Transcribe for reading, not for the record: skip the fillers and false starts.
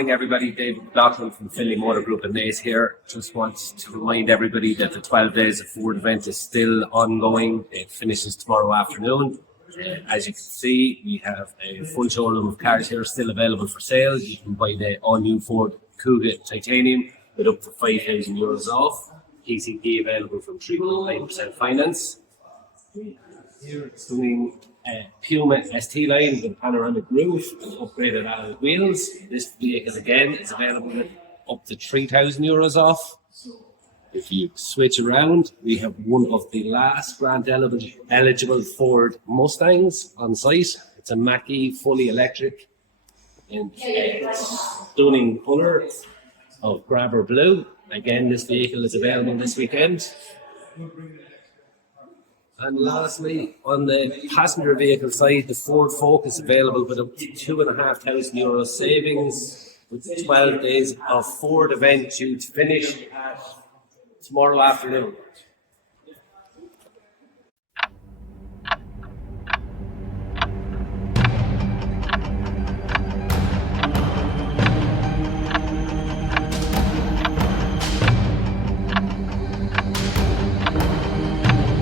morning, everybody. David McLaughlin from Finlay Motor Group and Naas here. Just want to remind everybody that the 12 Days of Ford event is still ongoing. It finishes tomorrow afternoon. As you can see, we have a full showroom of cars here still available for sale. You can buy the all-new Ford Kuga Titanium with up to €5,000 off. PCP available from 3.9% finance. Here it's doing Puma ST line with panoramic roof and upgraded alloy wheels. This vehicle again is available with up to €3,000 off. If you switch around, we have one of the last grant eligible Ford Mustangs on site. It's a Mackie fully electric in stunning colour of grabber blue. Again, this vehicle is available this weekend. And lastly, on the passenger vehicle side, the Ford Focus available with up to €2,500 savings with 12 days of Ford event due to finish tomorrow afternoon.